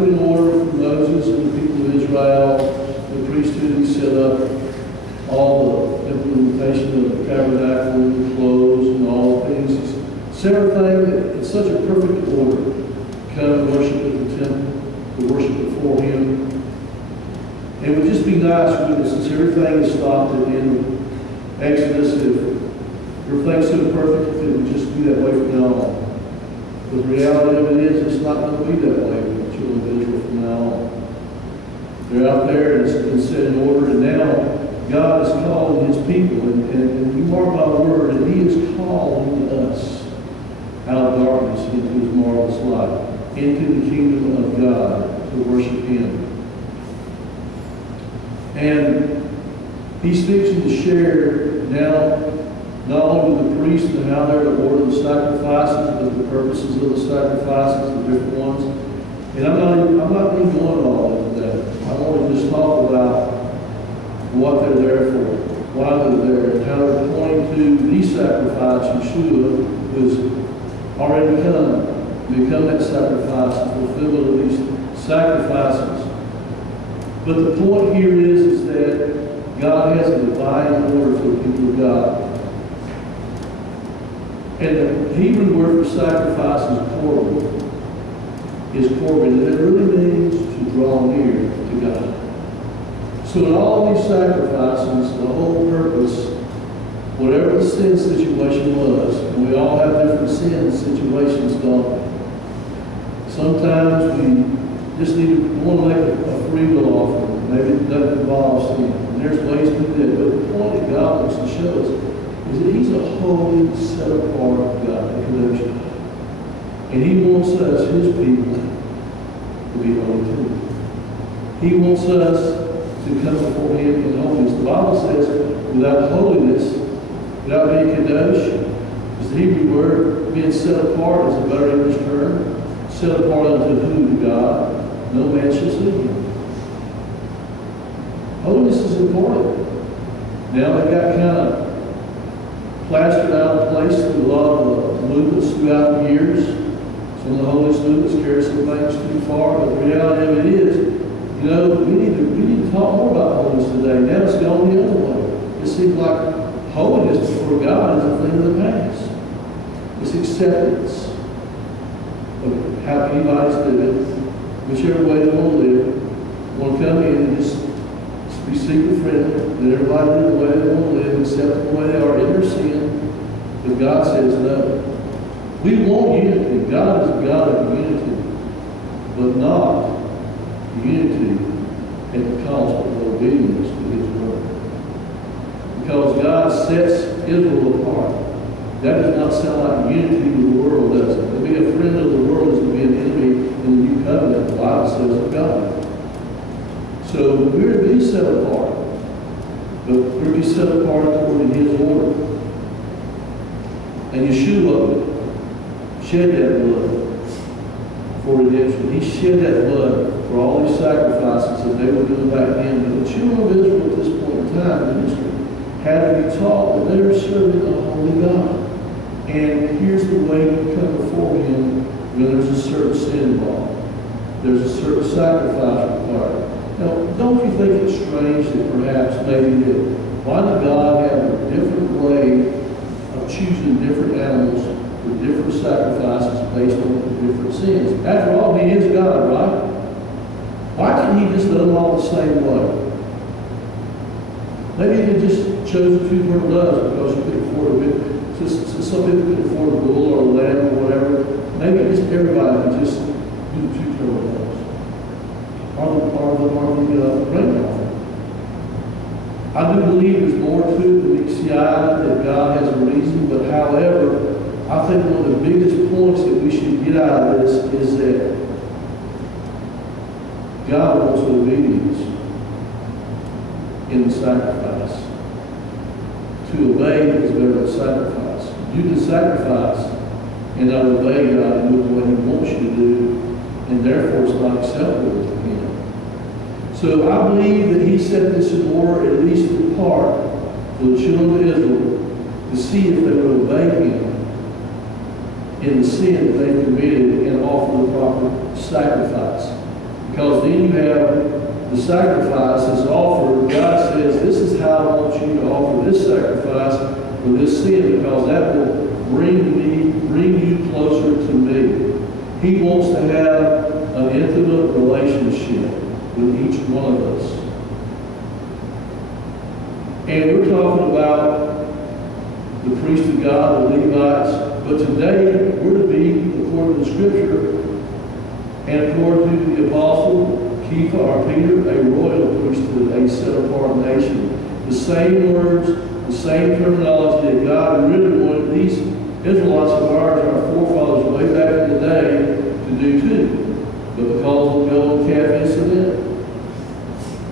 put in order for Moses and the people of Israel, the priesthood. He set up all the implementation of the tabernacle, the clothes, and all the things. He set everything in such a perfect order. Come and worship at the temple, to worship before Him. And it would just be nice, wouldn't it, since everything is stopped at the end of Exodus, if everything's so perfect, if it would just be that way from now on. But the reality of it is, it's not going to be that way for the children of Israel from now on. They're out there, and it's been set in order, and now God is calling His people, and you mark my word, and He is calling us out of darkness into His marvelous light, into the kingdom of God, to worship Him. And He's fixing to share now not only the priests and how they're to order the sacrifices, but the purposes of the sacrifices, the different ones. And I'm not even going all into that. I want to just talk about what they're there for, why they're there, and how they're pointing to the sacrifice, Yeshua, who has already become that sacrifice, the fulfillment of these sacrifices. But the point here is that God has a divine order for the people of God. And the Hebrew word for sacrifice is korban, and it really means to draw near to God. So in all these sacrifices, the whole purpose, whatever the sin situation was, and we all have different sin situations going. Sometimes we just want to make a free will offering. Maybe it doesn't involve sin. And there's ways to do that. But the point that God wants to show us is that He's a holy, set apart God, a kadosh God. And He wants us, His people, to be holy too. He wants us to come before Him in holiness. The Bible says, without holiness, without being kadosh, is the Hebrew word, being set apart is a better English term. Set apart unto who? To God. No man shall see Him. Holiness is important. Now they got kind of plastered out of place through a lot of the movements throughout the years. Some of the holiness movements carry some things too far, but the reality of it is, you know, we need to talk more about holiness today. Now it's gone the other way. It seems like holiness before God is a thing of the past. It's acceptance of how anybody's living, whichever way they want to live. Want to come in and just be seeker friendly, let everybody live the way they want to live, accept them the way they are in their sin. But God says no. We want unity. God is a God of unity, but not unity at the cost of obedience to His word. Because God sets Israel apart. That does not sound like unity with the world, does it? To be a friend of the world is to be an enemy in the new covenant, the Bible says, of God. So we're to be set apart, but we're to be set apart according to His order. And Yeshua shed that blood for redemption. He shed that blood for all these sacrifices that they were doing back then. But the children of Israel at this point in time in history had to be taught that they are serving a holy God. And here's the way you come before Him when there's a certain sin involved. There's a certain sacrifice required. Now, don't you think it's strange that perhaps maybe that why did God have a different way of choosing different animals for different sacrifices based on the different sins? After all, He is God, right? Why didn't He just let them all the same way? Maybe He could just chosen 2 turtle doves because you could afford a bit. Since some people could afford a bull or a lamb or whatever, maybe just everybody could just do 2 turtle doves. Are the grain offering. I do believe there's more to it than meets the eye, that God has a reason, but however, I think one of the biggest points that we should get out of this is that God wants obedience in the sacrifice. To obey is better than sacrifice. You can sacrifice and not obey God and do what He wants you to do, and therefore it's not acceptable to Him. So I believe that He set this in order, at least in part, for the children of Israel to see if they would obey Him in the sin that they committed and offer the proper sacrifice. Because then you have the sacrifice that's offered. God says, this is how I want you to offer this sacrifice for this sin, because that will bring you closer to me. He wants to have an intimate relationship with each one of us. And we're talking about the priest of God, the Levites, but today we're to be, according to Scripture, and according to the Apostle Kepha or Peter, a royal priesthood, a set-apart nation. The same words, the same terminology that God really wanted these Israelites of ours, our forefathers, way back in the day, to do too. But because of the golden calf incident,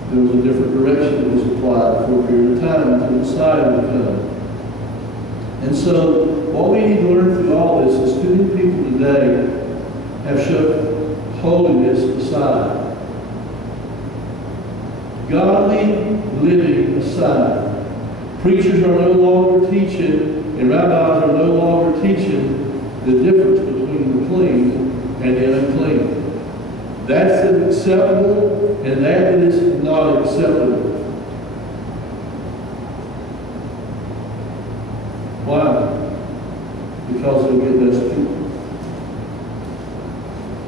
there was a different direction that was applied for a period of time until the Messiah would come. And so, what we need to learn through all this is too many people today have shoved holiness aside. Godly living aside. Preachers are no longer teaching, and rabbis are no longer teaching the difference between the clean and the unclean. That's acceptable, and that is not acceptable. Why? Because they'll get less people.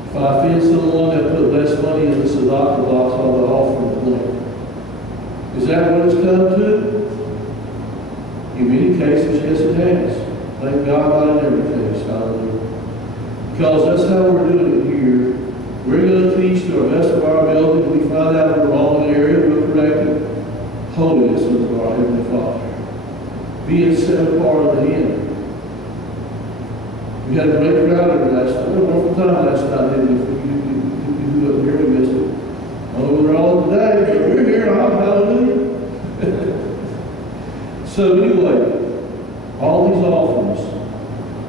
If I offend someone, they'll put less money in the tzedakah box on the offering plate. Is that what it's come to? In many cases, yes it has. Thank God not in every case. Hallelujah. Because that's how we're doing it here. We're going to teach to our best of our ability. If we find out we're wrong in the area, we'll correct it. Holiness unto our Heavenly Father. Being set apart unto Him. We had a great crowd here last night. We had a wonderful time last night, didn't we? You up here, we missed it. Oh, we're all today, but we're here. Hallelujah. So anyway, all these offerings,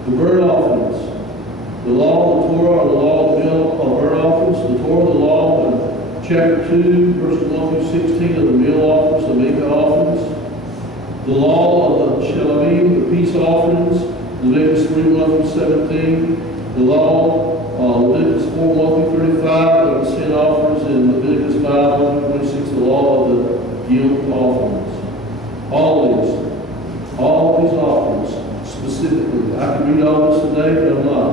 the burnt offerings, the law, the Torah, the law of the meal of burnt offerings, the Torah, the law, and chapter 2, verses 1 through 16 of the meal offerings, the Mikvah offerings, the law of the Shelamim, the peace offerings, Leviticus 3, 1 through 17, the law, Leviticus 4, 1 through 35, of the sin offerings, and Leviticus 5, 1 through 26, the law of the guilt offerings. All these offerings, specifically. I can read all this today, but I'm not.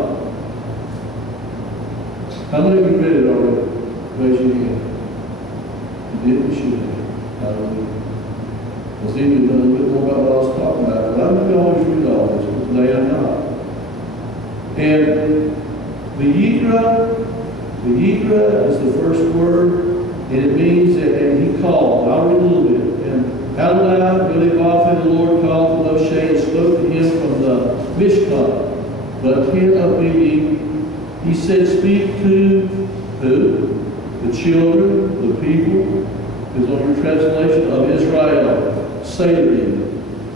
How many of you read it already? Raise your hand. You did, you should have. Hallelujah. Well, see, you've done a little bit more about what I was talking about. But I'm going to always read all this, but today I'm not. And the Yikra is the first word, and it means that, and he called. I'll read a little bit. And Adonai, Billy the Lord called to Moshe and spoke to him from the Mishkan, the tent of meeting. He said, speak to who? The children, the people, is on your translation, of Israel. Say to them.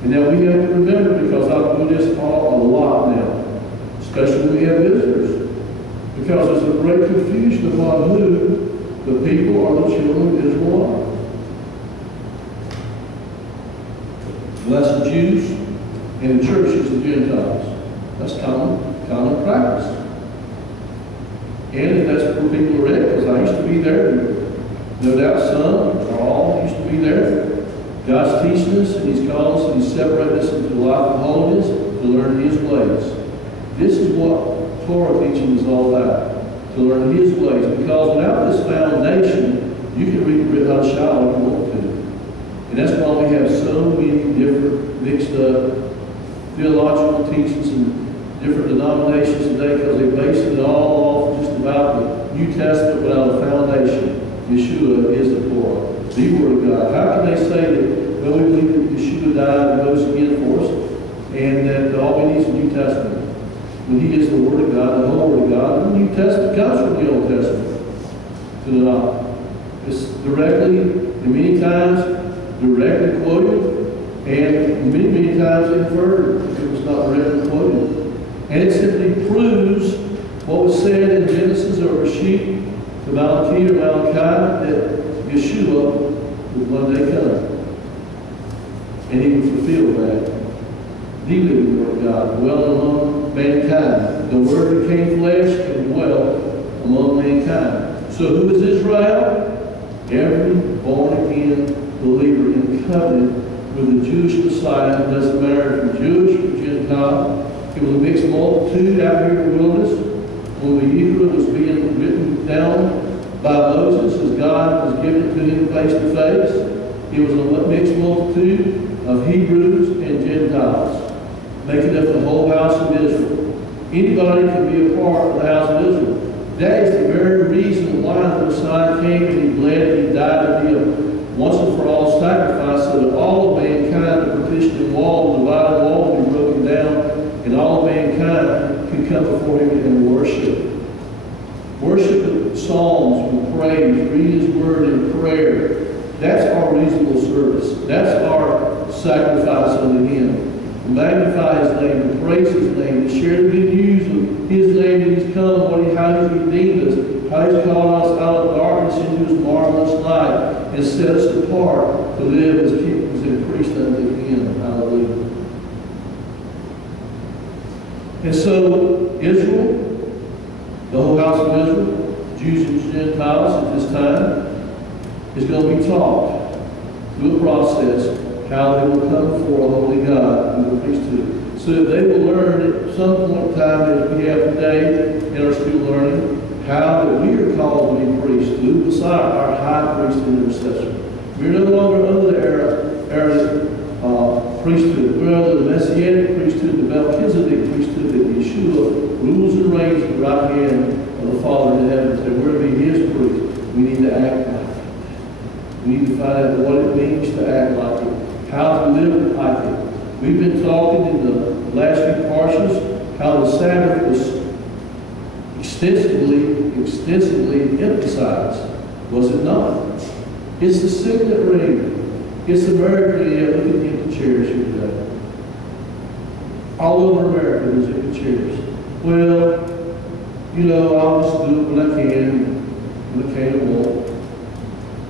And now we have to remember, because I do this a lot now, especially when we have visitors, because there's a great confusion upon who the people or the children of Israel are. Well, that's the Jews, and the church is the Gentiles. That's common practice. And that's where people are at, because I used to be there, and no doubt some or all used to be there. God's teaching us, and He's calling us, and He's separating us into a life of holiness to learn His ways. This is what Torah teaching is all about, to learn His ways. Because without this foundation, you can read the Brit Hadashah if you want to. And that's why we have so many different mixed up theological teachings and different denominations today, because they base it all off just about the New Testament without a foundation. Yeshua is the Torah, the Word of God. How can they say that, well, we believe that Yeshua died and rose again for us, and that all we need is the New Testament? When He is the Word of God, the whole Word of God, and the New Testament comes from the Old Testament to the Law. It's directly, and many times, directly quoted, and many times inferred if it was not directly quoted. And it simply proves what was said in Genesis or Reshit to Malachi or Malachi, that Yeshua would one day come. And He would fulfill that. The living Word of God, dwelling among mankind. The Word became flesh and dwelt among mankind. So who is Israel? Every born-again believer in covenant with the Jewish Messiah. It doesn't matter if you're Jewish or Gentile. It was a mixed multitude out here in the wilderness when the Hebrew was being written down by Moses as God was giving it to him face to face. It was a mixed multitude of Hebrews and Gentiles, making up the whole house of Israel. Anybody can be a part of the house of Israel. That is the very reason why the Messiah came and he bled and he died to be a once and for all sacrifice, so that all of mankind, the partitioning wall, the divided wall, would be broken down, and all of mankind could come before him and worship. Worship with psalms, with praise, read his word in prayer. That's our reasonable service. That's our sacrifice unto him. To magnify his name, to praise his name, to share the good news of his name that he's come, how he's redeemed us, how he's called us out of darkness into his marvelous light, and set us apart to live as kings and priests unto him. Hallelujah. And so Israel, the whole house of Israel, Jews and Gentiles at this time, is going to be taught through a process how they will come before a holy God through the priesthood. So that they will learn at some point in time, as we have today and are still learning, how that we are called to be priests through Messiah, our high priest and intercessor. We're no longer under the era priesthood. We're under the Messianic priesthood, the Melchizedek priesthood, that Yeshua rules and reigns at the right hand of the Father in heaven. So we're to be his priest. We need to act like it. We need to find out what it means to act like it, how to live like it. We've been talking in the last few parshas how the Sabbath was extensively emphasized. Was it not? It's the signet ring. It's America. Yeah, look at the empty chairs here today. All over America, there's empty chairs. Well, you know, I'll just do it when I can, when I can and won't.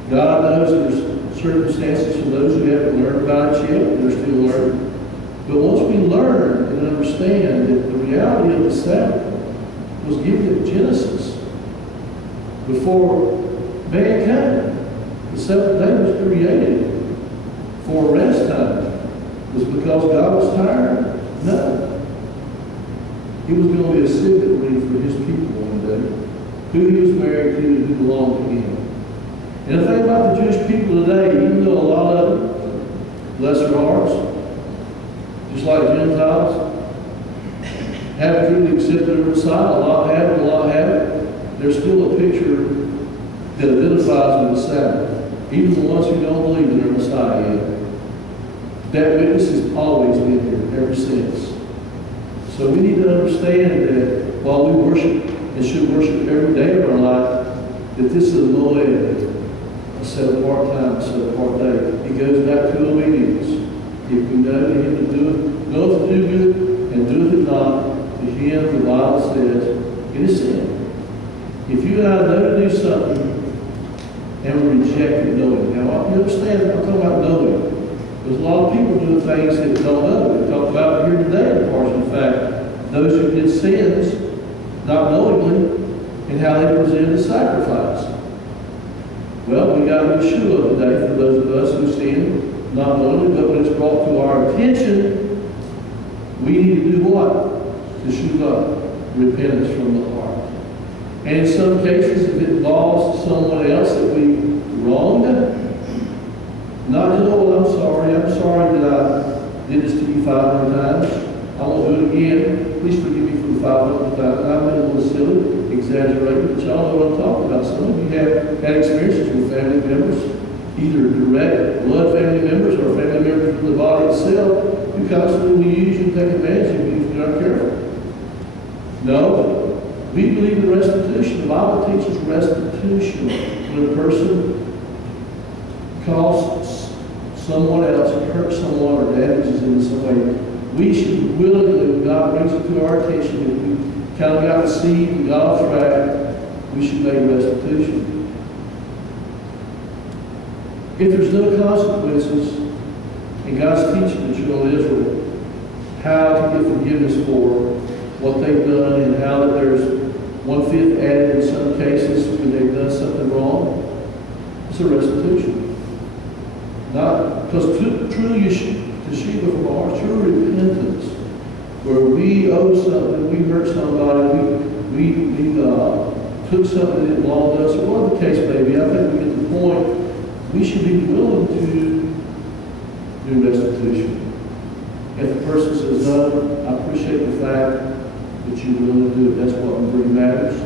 God knows there's circumstances for those who haven't learned about it yet. They're still learning. But once we learn and understand that the reality of the Sabbath was given in Genesis before mankind, the seventh day was created for rest time. Was it because God was tired? No. He was going to be a signet ring for his people one day, who he was married to and who belonged to him. And the thing about the Jewish people today, even though a lot of them, bless their hearts, just like Gentiles, haven't truly accepted the Messiah, a lot haven't, a lot haven't, there's still a picture that identifies with the Sabbath. Even the ones who don't believe in their Messiah yet. That witness has always been here, ever since. So we need to understand that while we worship and should worship every day of our life, that this is a moed, a set apart time, a set apart day. It goes back to obedience. If we know him to do it, know to do good, and doeth it not, to him the Bible says, it is sin. If you and I know to do something, and we reject it knowing. Now, you understand, I'm talking about knowing. There's a lot of people doing things that don't know. We talked about here today, in part. In fact, those who did sins, not knowingly, and how they presented a sacrifice. Well, we got Yeshua today for those of us who sin, not knowingly, but when it's brought to our attention, we need to do what? To shoot up repentance from the heart. And in some cases, if it involves someone else that we wronged, not just, oh, I'm sorry that I did this to you 500 times. I won't do it again. Please forgive me for the 500 times. I've been a little silly, exaggerated, but y'all know what I'm talking about. Some of you have had experiences with family members, either direct blood family members or family members from the body itself, who constantly will use you and take advantage of you if you're not careful. No. We believe in restitution. The Bible teaches restitution. When a person costs someone else, or hurts someone, or damages them in some way, we should willingly, when God brings it to our attention, if we kind of got the seed and got off track, we should make restitution. If there's no consequences, and God's teaching the children of Israel how to get forgiveness for what they've done, and how that there's 1/5 added in some cases when they've done something wrong. It's a restitution. Not because true yeshiva from our heart, true repentance, where we owe something, we hurt somebody, we took something that didn't belong to us, or whatever the case may be. I think we get the point. We should be willing to do restitution. If the person says, no, I appreciate the fact that you're willing to do it, that's what really matters,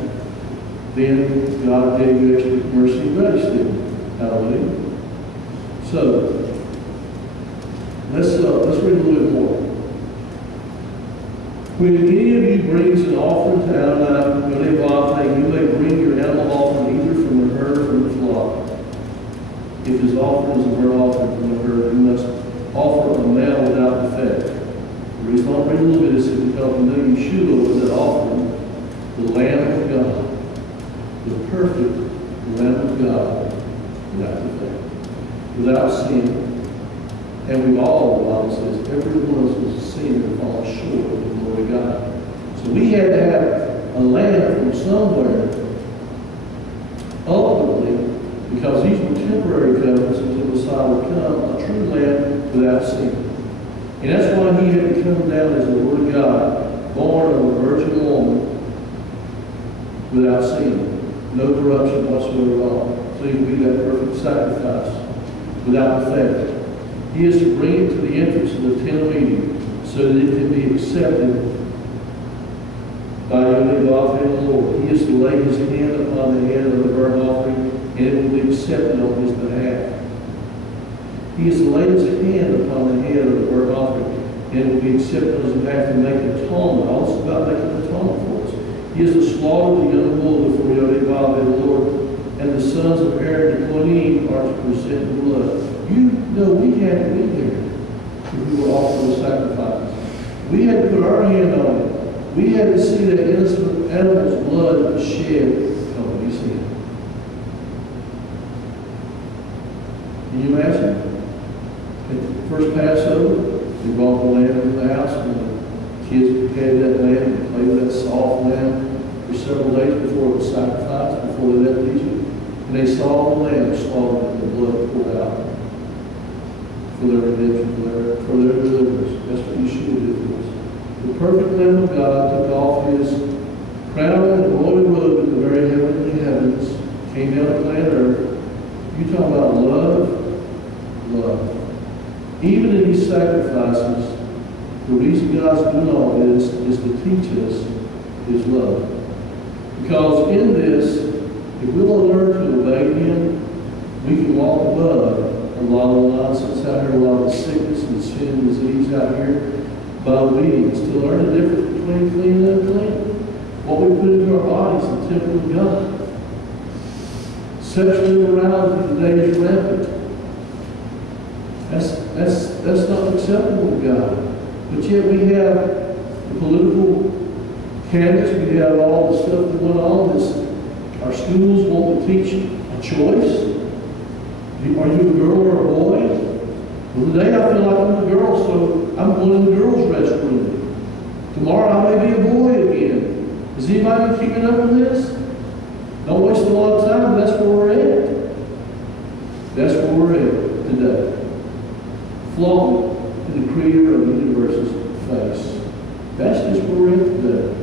then God gave you extra mercy and grace, didn't He? Hallelujah. So, let's read a little bit more. When any of you brings an offering to Adonai, you may bring your animal offering either from the herd or from the flock. If his offering is a burnt offering from the herd, you must offer a male without defect. The reason I'll bring a little bit is because we know Yeshua was that offering, the Lamb of God, the perfect Lamb of God, without defect, without sin. And we've all, the Bible says, every one of us has sinned and fallen short of the glory of God. So we had to have a lamb from somewhere, ultimately, because these were temporary covenants until the Messiah would come, a true lamb without sin. And that's why He had to come down as the Word of God, born of a virgin woman, without sin, no corruption whatsoever at all. So He could be that perfect sacrifice, without defect. He is to bring it to the entrance of the tent of meeting so that it can be accepted by the Lord. He is to lay His hand upon the head of the burnt offering, and it will be accepted on His behalf. He is to lay His hand upon the head of the burnt offering, and it will be accepted on His behalf to make atonement. Also about making atonement for us. He is to slaughter the young bull before the Lord, and the sons of Aaron the Kohanim are to present the blood. You know, we had to be there if we were offering a sacrifice. We had to put our hand on it. We had to see that innocent animal's blood shed on His hand. Can you imagine? At the first Passover, they brought the lamb into the house, and the kids prepared that lamb and played with that soft lamb for several days before it was sacrificed, before they left Egypt. And they saw the lamb slaughtered and the blood poured out for their redemption, for their deliverance. That's what Yeshua did for us. The perfect Lamb of God took off His crown and royal robe in the very heavenly heavens, came down to planet Earth. You talk about love, love. Even in these sacrifices, the reason God's doing all this is to teach us His love. Because in this, if we'll learn to obey Him, we can walk above a lot of nonsense out here, a lot of sickness and sin and disease out here, by obedience, to learn the difference between clean and unclean. What we put into our bodies is the temple of God. Sexual immorality today is rampant. That's not acceptable to God. But yet we have the political candidates, we have all the stuff that went on. Our schools want to teach a choice. Are you a girl or a boy? Well, today I feel like I'm a girl, so I'm going in the girls' restroom. Tomorrow I may be a boy again. Is anybody keeping up with this? Don't waste a lot of time, but that's where we're at. That's where we're at today. Flawed in the Creator of the universe's face. That's just where we're at today.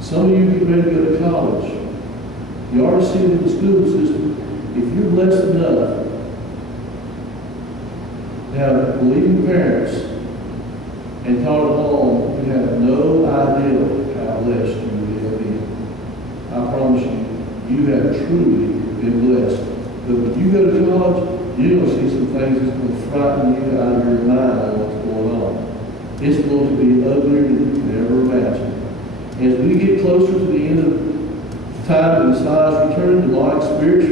Some of you get ready to go to college. You already see it in the school system. If you're blessed enough to have believing parents and taught at home, you have no idea how blessed you will have been. I promise you, you have truly been blessed. But when you go to college, you're going to see some things that's going to frighten you out of your mind on what's going on. It's going to be uglier than you can ever imagine. As we get closer to the end of time and Messiah's return, demonic spirits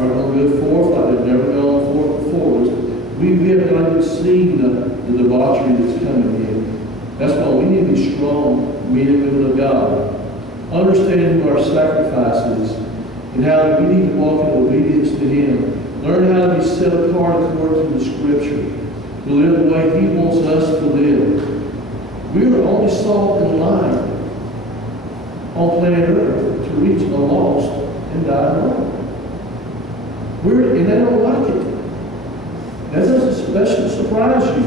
are going to go forth like they've never gone forth before. We have not even seen the debauchery that's coming in. That's why we need to be strong men and women of God. Understand who our sacrifice is and how we need to walk in obedience to Him. Learn how to be set apart according to the Scripture. To live the way He wants us to live. We are only salt and light. on planet Earth to reach the lost and dying world. And they don't like it. That should surprise you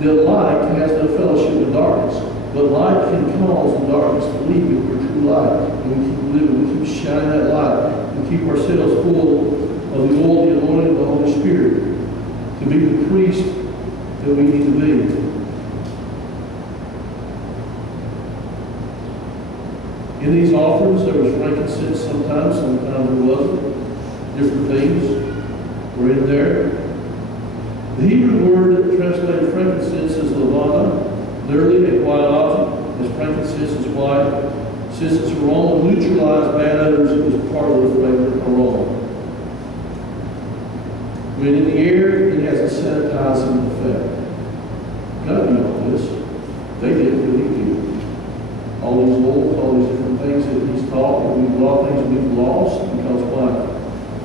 that light has no fellowship with darkness. But light can cause the darkness to leave if we're true light. And we keep living, we keep shining that light, and keep ourselves full of the oil, the anointing of the Holy Spirit to be the priest that we need to be. In these offerings, there was frankincense sometimes there wasn't. Different things were in there. The Hebrew word translated frankincense is lavana, literally a white object, as frankincense is white. Since its aroma neutralized bad odors, it was part of the fragrant aroma. When in the air, it has a sanitizing effect. God knew all this. They did what he did. All these oils, all these different things that he's taught, and a lot of things we've lost because why?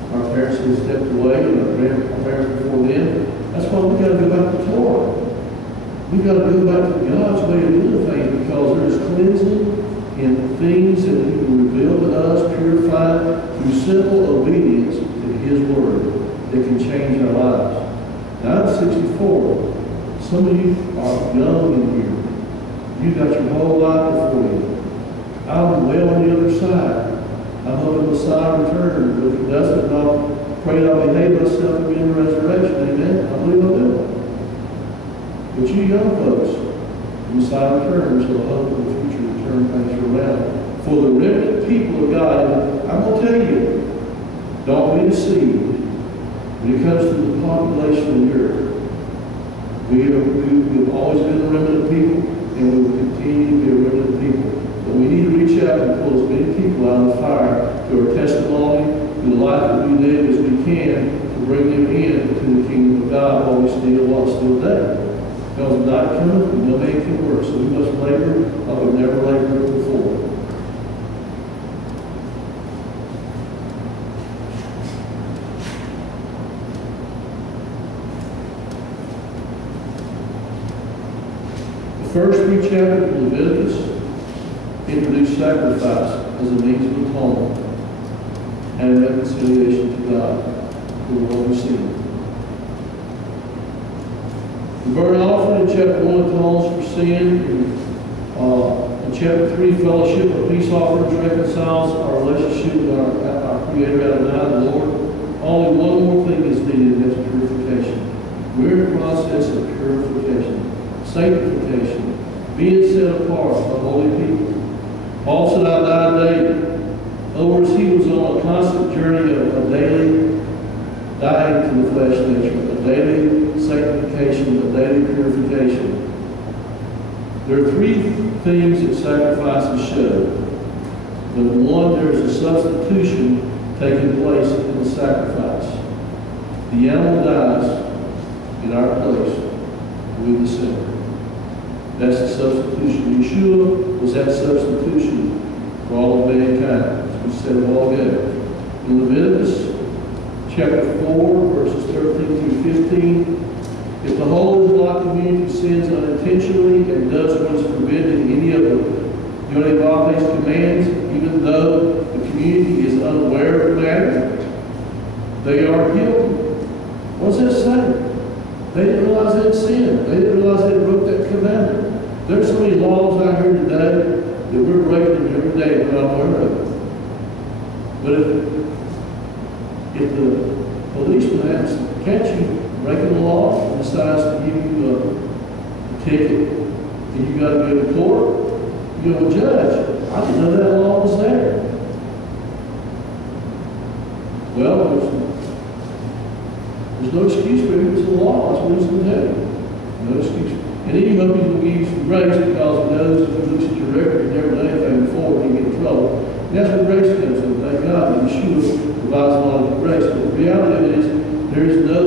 Our parents have stepped away, and our grandparents before them. That's why we've got to go back to Torah. We've got to go back to God's way of doing things because there is cleansing in things that He will reveal to us, purified through simple obedience to His Word that can change our lives. Now, I'm 64. Some of you are young in here. You've got your whole life before you. I'm well on the other side. I'm hoping the Messiah returns, but if He doesn't, I'll pray that I'll behave myself and be in the resurrection. Amen? I believe I'll do it. But you young folks, the Messiah returns, so I hope in the future to turn things around. For the remnant people of God, I'm going to tell you, don't be deceived. When it comes to the population of the earth, we've always been a remnant people, and we will continue to be a remnant people. But we need to reach out and pull as many people out of the fire through our testimony, through the life that we live as we can, to bring them in to the kingdom of God while we're still there. Because the night cometh, and no man can work. So we must labor like we've never labored before. The first 3 chapters of Leviticus introduce sacrifice as a means of atonement and reconciliation to God for what we've seen. The burnt offering in chapter 1 atones for sin. In chapter 3, fellowship or peace offerings reconciles our relationship with our Creator Adonai, the Lord. Only one more thing is needed, and that's purification. We're in the process of purification, sanctification, being set apart, a holy people. Paul said, I die daily. In other words, he was on a constant journey of daily dying to the flesh nature, a daily sanctification, a daily purification. There are 3 things that sacrifices show. Number 1, there is a substitution taking place in the sacrifice. The animal dies in our place with the sinner. That's the substitution. Yeshua was that substitution for all of mankind, as we said a while ago. In Leviticus chapter 4, verses 13 through 15, if the whole Israelite community sins unintentionally and does what is forbidden in any of the Yonah Bape's commands, even though the community is unaware of the matter, they are guilty. What does that say? They didn't realize they had sinned. They didn't realize they broke that commandment. There's so many laws out here today that we're breaking every day and we're not aware of it. But if the policeman has to catch you breaking the law and decides to give you a ticket and you got to go to court, you go, Judge, I didn't know that law was there. Well, there's no excuse for it. It's the law. That's what he's going to do. No excuse. And then you hope he's going to give you some grace because he knows if he looks at your record and never done anything before, he can get in trouble. And that's what grace comes in. Thank God that Yeshua provides a lot of grace. But the reality of it is, there is no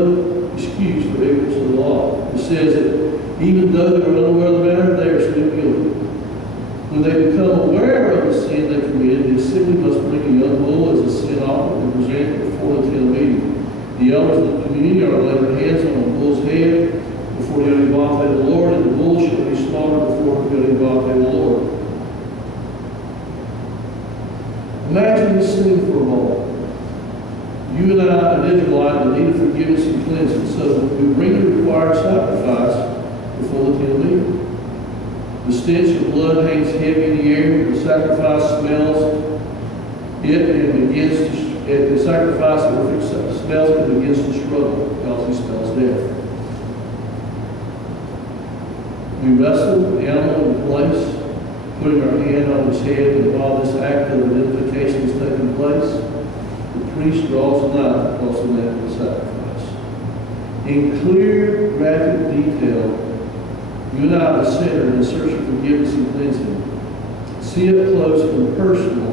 excuse for ignorance of the law. It says that even though they were unaware of the matter, they are still guilty. When they become aware of the sin they committed, they simply must bring a young bull as a sin offering and present it before the tent meeting. The elders of the community are to lay their hands on the bull's head before the Yonah Bape of the Lord, and the bull shall be slaughtered before the Yonah Bape of the Lord. Imagine this scene for a moment. You and I, an Israelite, in need of forgiveness and cleansing, so we bring the required sacrifice before the tent of meeting. The stench of blood hangs heavy in the air. The sacrifice smells it and begins to, the sacrifice smells it and begins to struggle because he smells death. We wrestle the animal in place, putting our hand on his head, and while this act of identification is taking place, the priest draws a knife across the neck of the sacrifice. In clear, graphic detail, you and I, the sinner, in search of forgiveness and cleansing, see up close and personal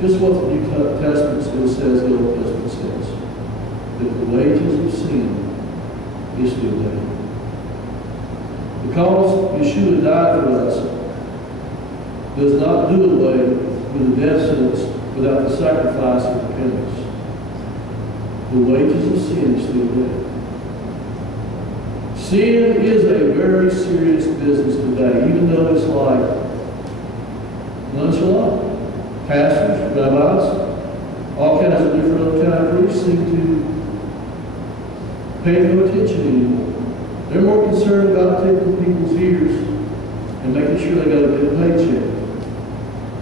just what the New Testament still says, the Old Testament says, that the wages of sin is still death. Because Yeshua died for us, does not do away with the death sentence without the sacrifice of repentance. The wages of sin is still death. Sin is a very serious business today, even though it's like nonchalant. Pastors, rabbis, all kinds of different other kind of priests seem to pay no attention anymore. They're more concerned about tickling people's ears and making sure they got a good paycheck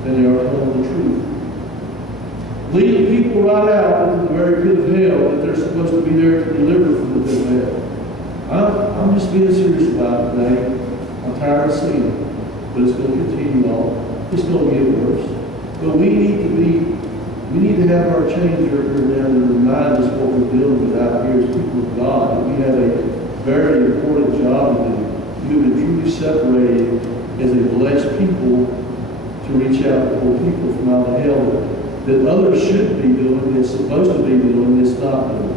than they are telling the truth. Leading people right out into the very pit of hell that they're supposed to be there to deliver from the pit of hell. I'm just being serious about it today. I'm tired of seeing it, but it's going to continue on. It's going to get worse. But we need to have our change around and remind us what we're dealing with out here as people of God. That we have a very important job to do. We've been truly separated as a blessed people to reach out to poor people from out of hell that others should be doing, that's supposed to be doing, that's not doing.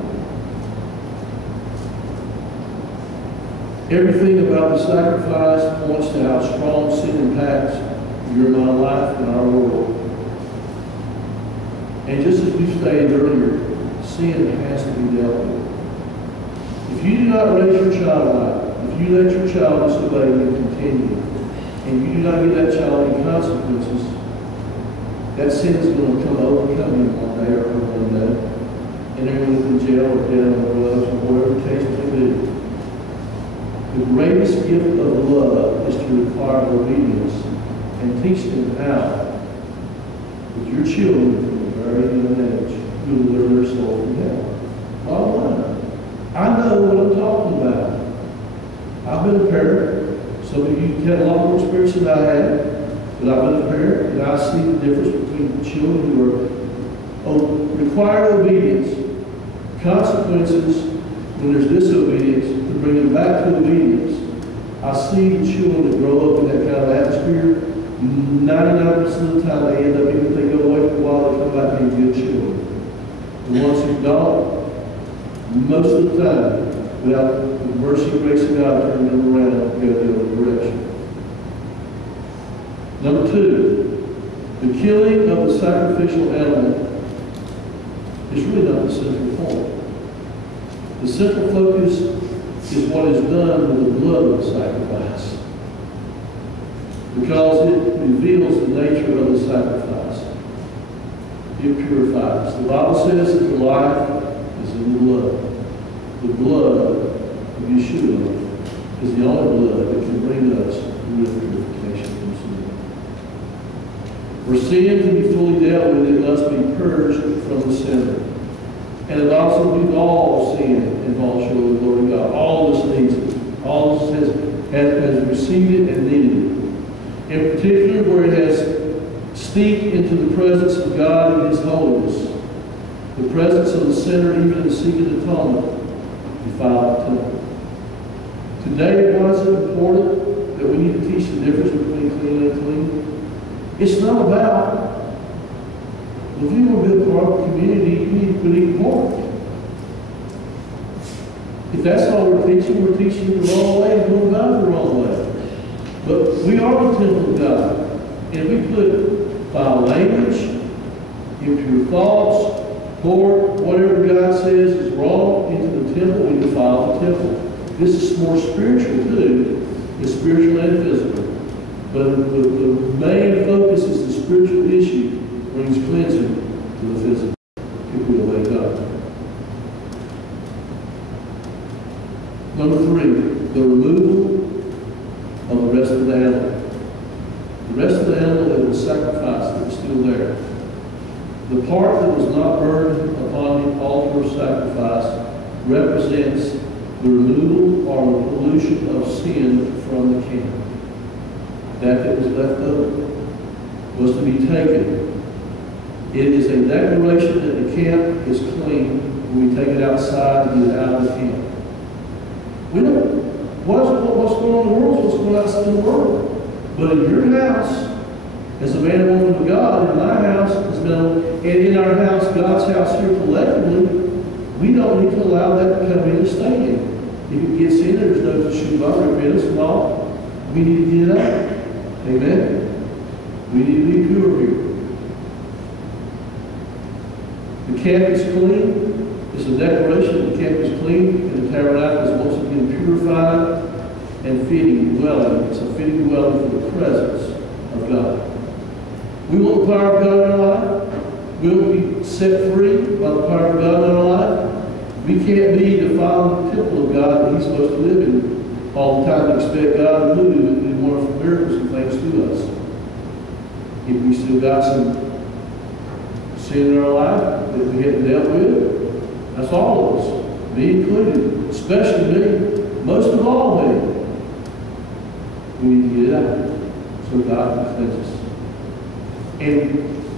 Everything about the sacrifice points to how strong sin impacts your and my life and our world. And just as we stated earlier, sin has to be dealt with. If you do not raise your child right, if you let your child disobey and continue, and you do not give that child any consequences, that sin is going to overcome you one day or one day, and they're going to be in jail or dead on drugs or whatever the case may be. The greatest gift of love is to require obedience and teach them how, with your children from a very young age, you'll deliver their soul from hell. Bottom line. I know what I'm talking about. I've been a parent. Some of you had a lot more experience than I had, but I've been a parent, and I see the difference between children who require obedience, consequences when there's disobedience, to bring them back to obedience. I see children that grow up in that kind of atmosphere. 99% of the time they end up, even if they go away for a while, they come back being good children. The ones who don't, most of the time, without the mercy and grace of God, turn them around and go the other direction. Number two, the killing of the sacrificial animal is really not the central point. The central focus is what is done with the blood of the sacrifice, because it reveals the nature of the sacrifice. It purifies. The Bible says that the life is in the blood. The blood of Yeshua is the only blood that can bring us real purification from sin. For sin to be fully dealt with, it must be purged from the sinner. And it also we've all sinned and fall short of the glory of God. All of us needs it. All of us has received it and needed it. In particular, where it has steeped into the presence of God and His holiness. The presence of the sinner, even in the secret atonement, defile the temple. Today, why is it important that we need to teach the difference between clean and unclean? It's not about, well, if you want to be a part of the community, you need to eat pork. If that's all we're teaching it the wrong way and going God the wrong way. But we are the temple of God. And we put foul language, impure thoughts, pork, whatever God says is wrong into the temple, we defile the temple. This is more spiritual too. It's spiritual and physical. But the main focus is the spiritual issue brings cleansing to the physical if we wake up. Number 3, the removal of the rest of the animal. The rest of the animal that was sacrificed that was still there. The part that was not burned upon the altar of sacrifice represents the removal or the pollution of sin from the camp. That was left over was to be taken. It is a declaration that the camp is clean when we take it outside and get it out of the camp. We don't, what's going on in the world, what's going on outside in the world. But in your house, as a man and woman of God, in my house, as men, and in our house, God's house here collectively, we don't need to allow that to come in and stay in. If it gets in, there's no teshuvah, repentance, and all. We need to get it out. Amen? We need to be pure here. The camp is clean. It's a declaration the camp is clean, and the tabernacle is once again purified and fitting dwelling. It's a fitting dwelling for the presence of God. We want the power of God in our life. We will be set free by the power of God in our life. We can't be defiled the temple of God that He's supposed to live in all the time and expect God to move and do wonderful miracles and things to us. If we still got some sin in our life that we haven't dealt with, that's all of us, me included, especially me, most of all me. We need to get it out so God can cleanse us. And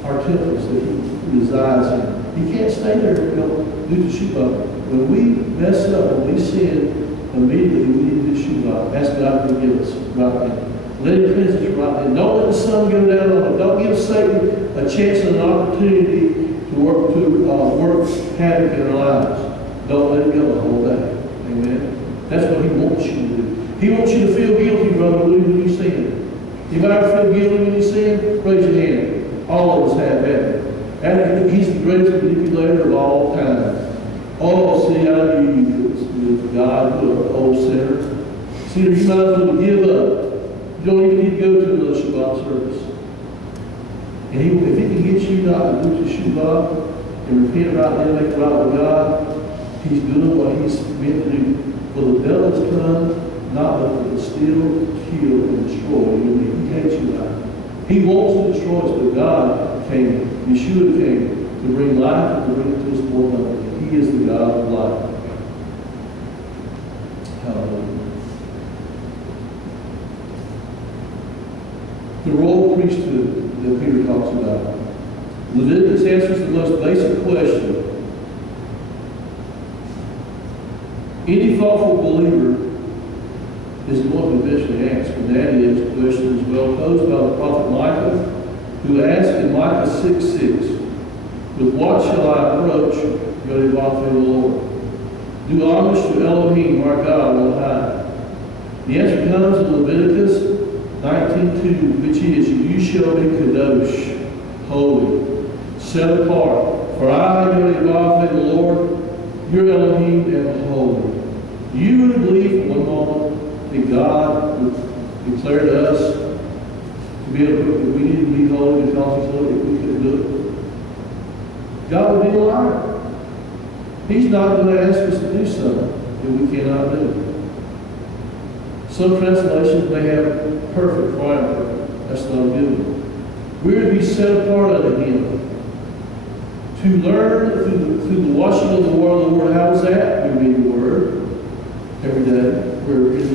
our temples that He resides in. He can't stay there if we don't do teshuvah. When we mess up, when we sin, immediately we need to do teshuvah. Ask God to forgive us right now. Let Him cleanse us right now. Don't let the sun go down on it. Don't give Satan a chance and an opportunity to work havoc in our lives. Don't let it go the whole day. Amen. That's what He wants you to do. He wants you to feel guilty, Brother Lou, when you sin. You ever feel guilty when you sin? Raise your hand. All of us have that. And He's the greatest manipulator of all time. Oh, see, I knew you with God, old sinner. Sinner, you might as well give up. You don't even need to go to another Shabbat service. And if He can get you not to do Shabbat and repent right then, make it right with God, He's doing what He's meant to do. For the devil has come, not but to steal, kill, and destroy. He hates you right. He wants to destroy us, but God came, Yeshua came to bring life and to bring it to us more abundantly. He is the God of life. Hallelujah. The royal priesthood that Peter talks about. Leviticus answers the most basic question. Any thoughtful believer is the one who eventually asks, and that is a question as well posed by the prophet Micah, who asked in Micah 6:6, "With what shall I approach Yod-Heh-Vav the Lord? Do homage to Elohim, our God, on high." The answer comes in Leviticus 19:2, which is, "You shall be kadosh, holy, set apart. For I, Yod-Heh-Vav the Lord, your Elohim, am holy." Do you really believe for one moment that God would declare to us to be able to, that we need to be holy because He's holy if we couldn't do it? God would be a liar. He's not going to ask us to do something that we cannot do. Some translations may have perfect for imperfect. That's not a good one. We're to be set apart unto Him. To learn through the washing of the Word. How is that? We read the Word every day. We're in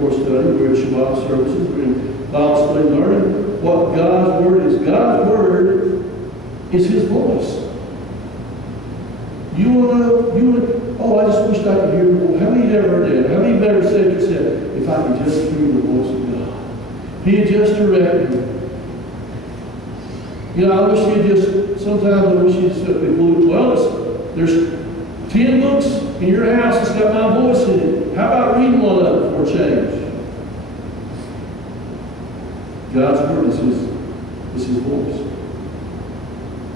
Torah study. We're in Shabbat services. We're in Bible study, learning what God's Word is. God's Word is His voice. You want to, oh, I just wished I could hear the voice. How many have ever heard that? How many have ever said to yourself, if I could just hear the voice of God? He'd just direct me. You know, I wish He'd just, sometimes I wish He'd said, well, there's 10 books in your house that's got my voice in it. How about reading one of them for a change? God's Word is His voice.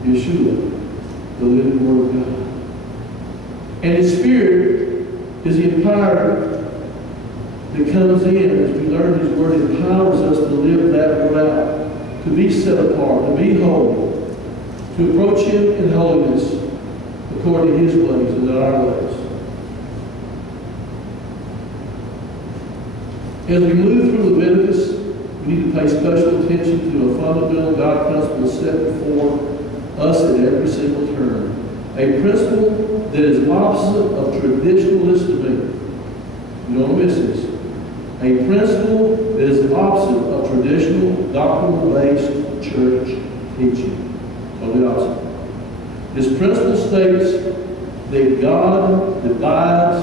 Yeshua, the living Word of God. And His Spirit is the empowerment that comes in as we learn His Word. It empowers us to live that Word out, to be set apart, to be holy, to approach Him in holiness according to His ways and not our ways. As we move through Leviticus, we need to pay special attention to a fundamental God principle set before us at every single turn. A principle that is opposite of traditionalism. You don't miss this. A principle that is opposite of traditional, doctrinal-based church teaching. Totally opposite. This principle states that God divides,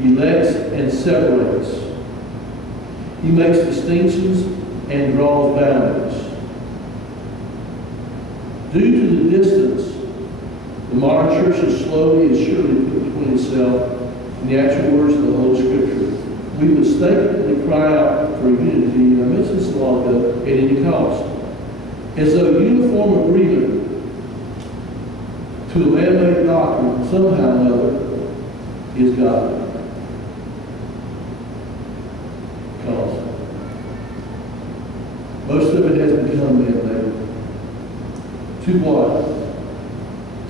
elects, and separates. He makes distinctions and draws boundaries. Due to the distance the modern church has slowly and surely put between itself and the actual words of the Holy Scripture, we mistakenly cry out for unity, and I mentioned this a while ago, at any cost, as though uniform agreement to a man-made doctrine somehow or another is God. Because most of it has become man-made. To what?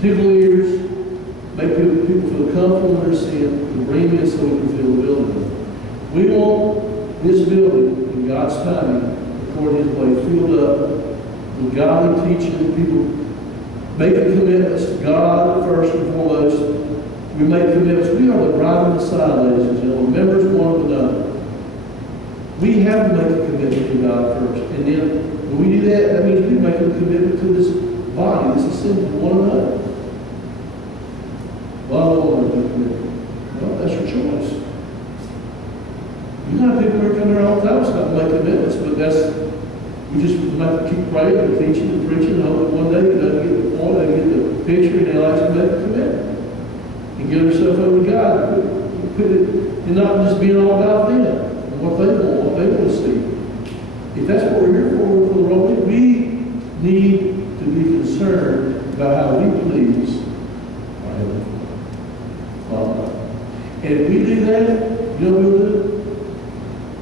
Tickle ears, make people feel comfortable in their sin, to bring in so we can fill the building. We want this building, in God's timing, according to His way, filled up with godly teaching, people making commitments to God first and foremost. We make commitments. We are the bride on the side, ladies and gentlemen, members one of another. We have to make a commitment to God first. And then when we do that, that means we make a commitment to this body, this assembly, to one another. Well, I don't want to make a commitment. Well, that's your choice. You know, people are coming here all the time, it's not to make commitments, but we just have to keep praying and teaching and preaching, and hope that one day they get the point, they get the picture, and they'll actually make a commitment. And give themselves over to God. And not just being all about them, and what they want to see. If that's what we're here for the Lord, we need to be concerned about how we please our Heavenly Father. And if we do that, you know what we'll do?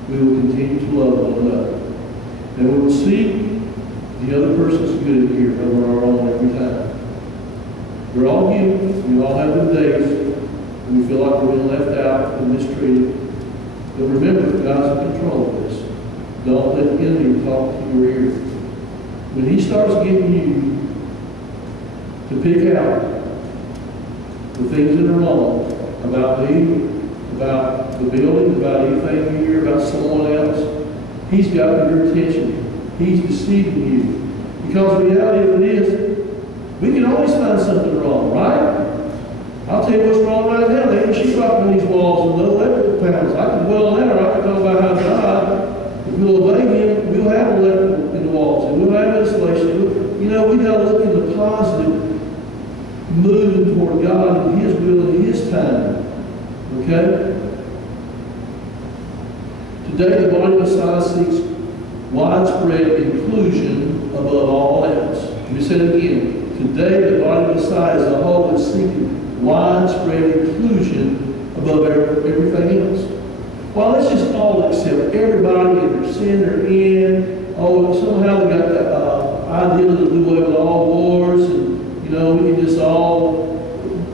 We will continue to love one another. And we will seek the other person's good here over our own every time. We're all human. We all have good days. We feel like we're being left out and mistreated. But remember, God's in control of this. Don't let the enemy talk to your ear. When he starts getting you to pick out the things that are wrong about me, about the building, about anything you hear about someone else, he's got your attention. He's deceiving you. Because the reality of it is, we can always find something wrong, right? I'll tell you what's wrong right now. They ain't sheetrock on these walls and no electrical panels. I can dwell on that, or I can talk about how God, if we'll obey Him, we'll have electrical in the walls, and we'll have insulation. You know, we got to look in the positive, moving toward God and His will and His time. Okay? Today, the body of Messiah seeks widespread inclusion above all else. Let me say it again. Today, the body of Messiah as a whole is seeking widespread inclusion above everything else. Well, let's just all accept everybody in their sin they're in. Oh, somehow they got the idea to do away with all wars, and, you know, we can just all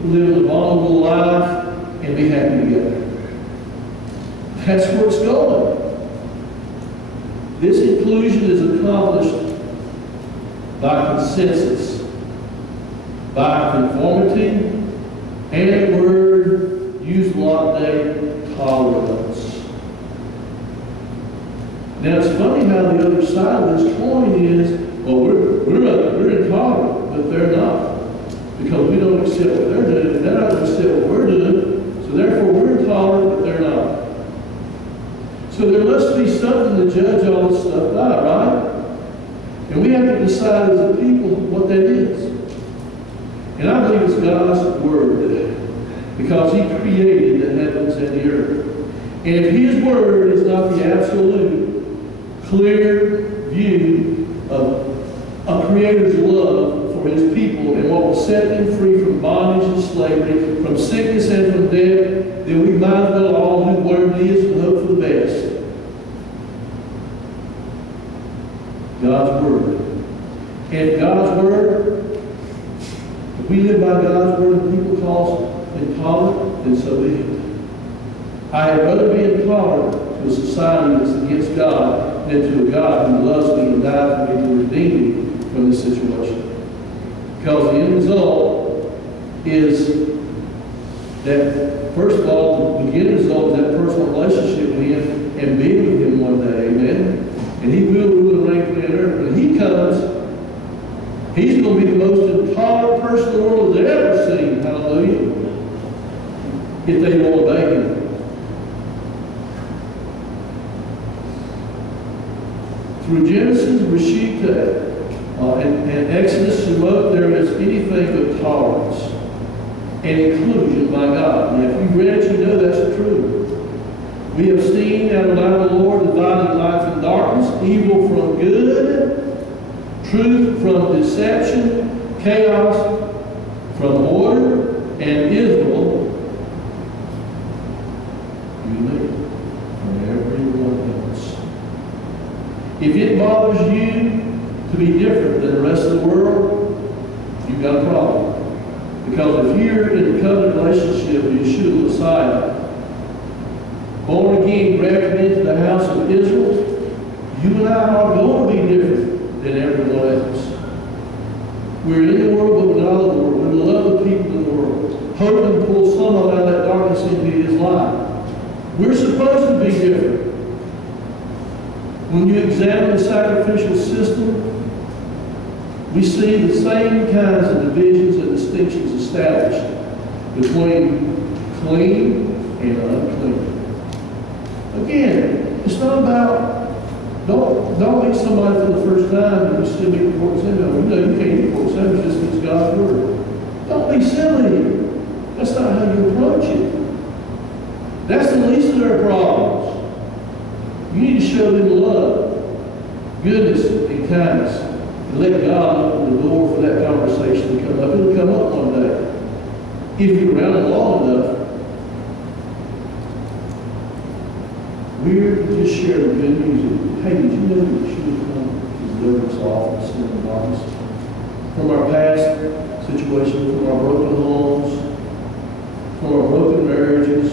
live a vulnerable life and be happy together. That's where it's going. This inclusion is accomplished by consensus, by conformity, and a word used a lot today, tolerance. Now it's funny how the other side of this coin is, well, we're intolerant, but they're not. Because we don't accept what they're doing, and they're not going to accept what we're doing, so therefore we're intolerant, but they're not. So there must be something to judge all this stuff by, right? And we have to decide as a people what that is. And I believe it's God's Word, because He created the heavens and the earth. And if His Word is not the absolute, clear view of a Creator's love for His people and what will set them free from bondage and slavery, from sickness and from death, then we might as well all do whatever it is and hope for the best. And God's Word, if we live by God's Word and people call us intolerant, then so be it. I had rather be intolerant to a society that's against God than to a God who loves me and died for me to redeem me from this situation. Because the end result is that, first of all, the beginning result is that personal relationship with Him and being with Him one day, amen? And He will rule and reign planet earth. When He comes, He's going to be the most intolerant person the world has ever seen, hallelujah, if they will obey Him. Through Genesis, Reshit, and Exodus, Shemot, there is anything but tolerance and inclusion by God. And if you've read it, you know that's true. We have seen Adonai the Lord dividing light from darkness, evil from good, truth from deception, chaos from order, and Israel, unique from everyone else. If it bothers you to be different than the rest of the world, you've got a problem. Because if you're in a covenant relationship with Yeshua the Messiah, born again, grafted into the house of Israel, you and I are going to be different than everyone else. We're in the world, but we're not of the world. We're the love of people in the world. Hoping to pull some of out of that darkness into His light. We're supposed to be different. When you examine the sacrificial system, we see the same kinds of divisions and distinctions established between clean and unclean. Again, it's not about, don't meet somebody for the first time and you still eat pork sandwich. You know you can't eat pork sandwich just because God's Word. Don't be silly. That's not how you approach it. That's the least of their problems. You need to show them love, goodness, and kindness. And let God open the door for that conversation to come up. It'll come up one day. If you're around it long enough, we're to just share the good news. Hey, did you know that she would come to deliver us off from sin and darkness? From our past situation, from our broken homes, from our broken marriages,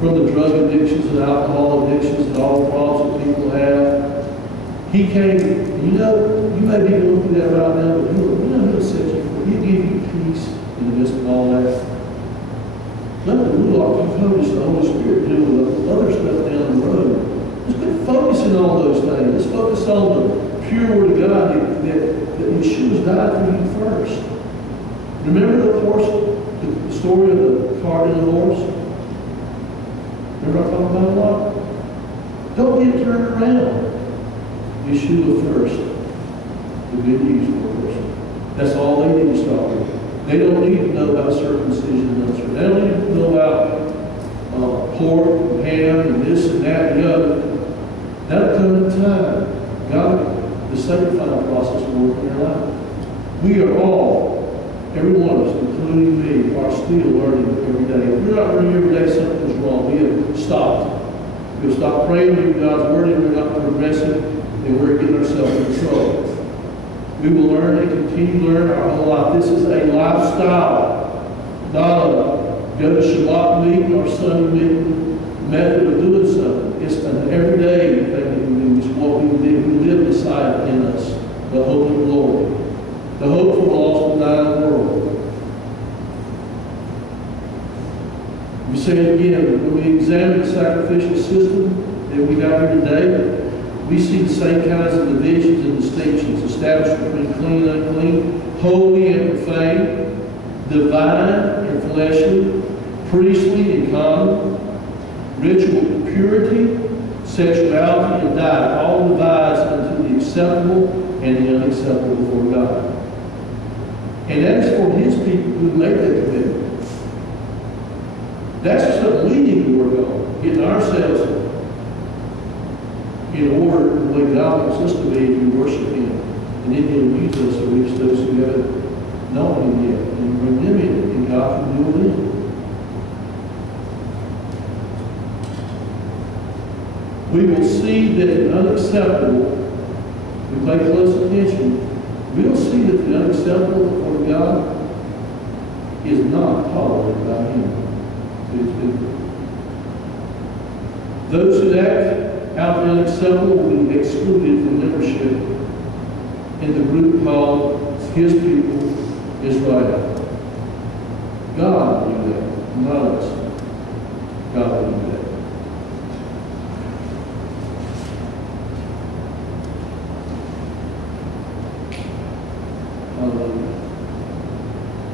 from the drug addictions and alcohol addictions and all the problems that people have. He came, you know, you may be looking at that right now, but He'll set you free. He'll give you peace in the midst of all that. Let the Ruach, you focus the Holy Spirit deal with other stuff down the road. Let's quit focusing on those things. Let's focus on the pure Word of God that Yeshua died for you first. Remember the story of the cart and the horse? Remember I talking about a lot? Don't get turned around. Yeshua first. The good news first. That's all they need to start with. They don't need to know about circumcision and uncertain. They don't need to know about pork and ham and this and that and the other. That'll come in time. God, the sanctifying process will work in their life. We are all, every one of us, including me, are still learning every day. If we're not learning every day, something's wrong. We have stopped. We have stopped praying with God's Word and we're not progressing, and we're getting ourselves in trouble. We will learn and continue to learn our whole life. This is a lifestyle, not a go to Shabbat meeting or Sunday meeting method of doing something. It's an everyday thing that we do. It's what we live. We live inside in us, the hope of glory, the hope for the lost and dying world. We say it again, when we examine the sacrificial system that we got here today, we see the same kinds of divisions and distinctions established between clean and unclean, holy and profane, divine and fleshly, priestly and common, ritual purity, sexuality, and diet. All divides into the acceptable and the unacceptable before God. And that is for His people who make that commitment. That's something we need to work on, getting ourselves in order the way God wants us to be if we worship Him. And then He'll use us to reach those who haven't known Him yet and bring them in, and God can do it in. We will see that it's unacceptable we pay close attention, we'll see that the unacceptable before God is not tolerated by Him to His people. Those who act out the unacceptable will be excluded from membership in the group called His people, Israel. God will do that, not us. God will do that. Hallelujah.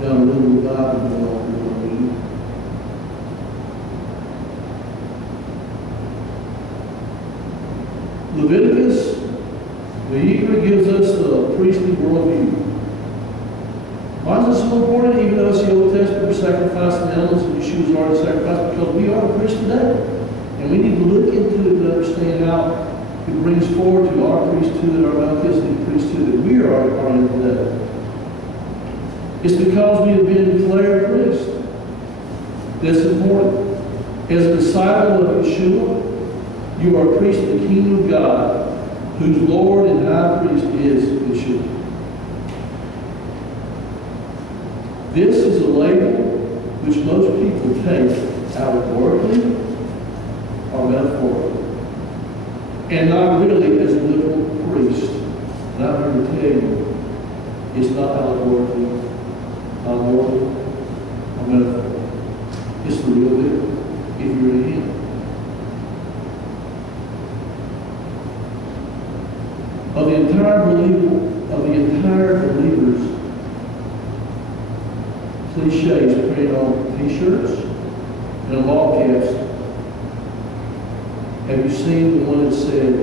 Now, a little Bible going on for you. Leviticus, the Hebrew, gives us the priestly worldview. Why is it so important? Even though it's the Old Testament, we're sacrificing animals and Yeshua's already sacrificed, because we are the priests today. And we need to look into it to understand how it brings forward to our priesthood, our Melchizedek priesthood, that we are already part of today. It's because we have been declared priests. That's important. As a disciple of Yeshua, you are a priest of the kingdom of God, whose Lord and High Priest is Yeshua. This is a label which most people take allegorically or metaphorically, and not really as a literal priest. And I'm here to tell you, it's not allegorically, or metaphor. It's the real deal if you're in Him. Of the entire believers, cliches printed on t-shirts and on ball caps. Have you seen the one that said,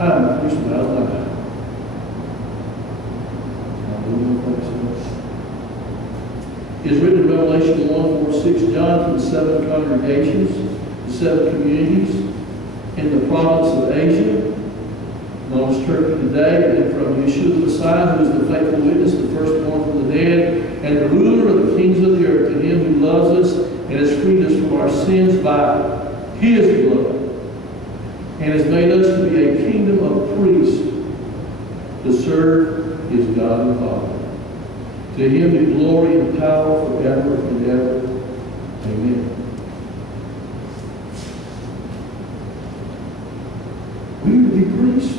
I'm a Christian, but I'm not? It's written in Revelation 1:4-6, John, to the 7 congregations, the 7 communities in the province of Asia, known as Turkey today, and from Yeshua the Messiah, who is the faithful witness, the firstborn from the dead, and the ruler of the kings of the earth, to Him who loves us and has freed us from our sins by His blood, and has made us to be a kingdom of priests to serve His God and Father. To Him be glory and power forever and ever. Amen. We are to be priests.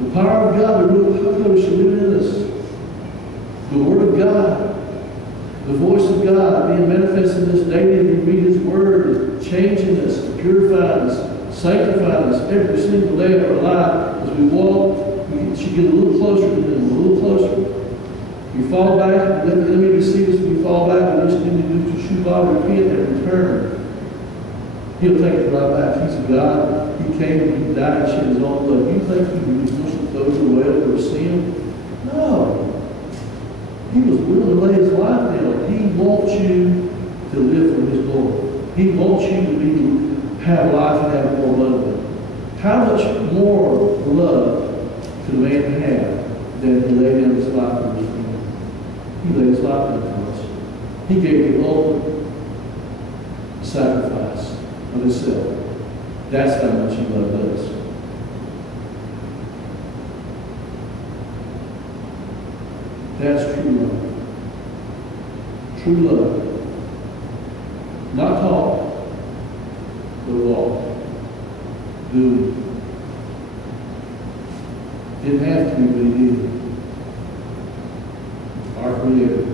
The power of God, the Ruach HaKodesh living in us. The Word of God, the voice of God being manifested in us daily as we read His Word, changing us, purifying us, sanctifying us every single day of our life. As we walk, we should get a little closer to Him, a little closer. We fall back, let the enemy deceive us. We fall back, and we just need to do teshuvah, repent, and return. He'll take it right back. He's a God. He came and He died and shed His own blood. You think He was willing to throw away over sin? No. He was willing to lay His life down. He wants you to live for His glory. He wants you to have life and have it more abundantly. How much more love could a man have than to lay down his life for His kingdom? He laid His life down for us. He gave the ultimate sacrifice of Himself. That's how much He loved us. That's true love. True love. Not talk, but walk. Do it. Didn't have to, but He did. Our Creator.